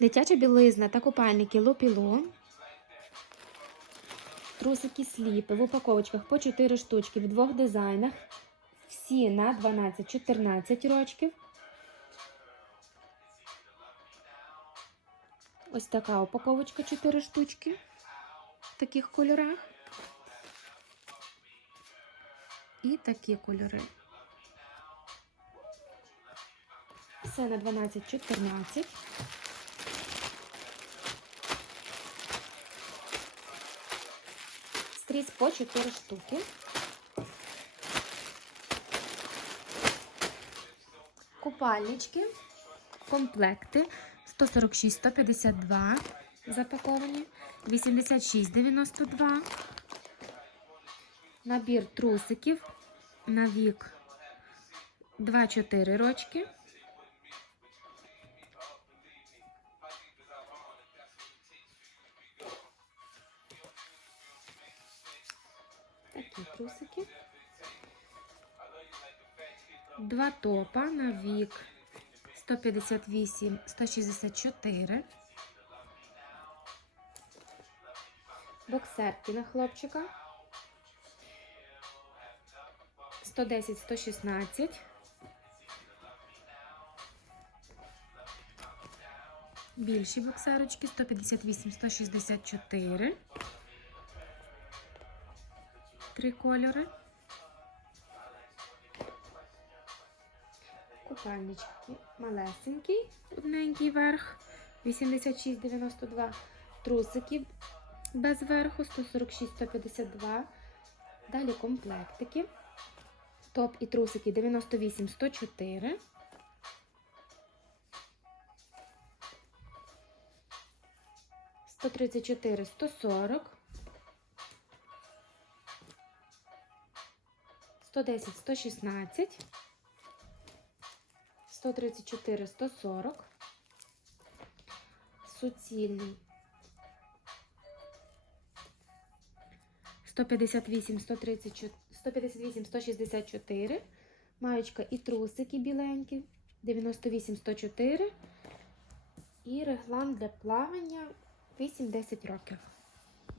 Дитяча білизна та купальники лопіло. Трусики сліпи в упаковочках по 4 штучки в двох дизайнах. Всі на 12-14 рочків. Ось така упаковочка 4 штучки в таких кольорах. І такі кольори. Все на 12-14. Скрізь по 4 штуки. Купальнички, комплекти 146-152 запаковані, 86-92. Набір трусиків на вік 2-4 рочки. Такі трусики. Два топа на вік 158-164. Боксерки на хлопчика 110-116. Більші боксерочки 158-164. Три кольори. Купальнички малесенький, одненький верх, 86,92. Трусики без верху, 146-152. Далі комплектики. Топ і трусики 98-104. Сто тридцять 110, 116, 134, 140, суцільний, 158, 134, 158, 164, маєчка і трусики біленькі, 98, 104 і реглан для плавання 8-10 років.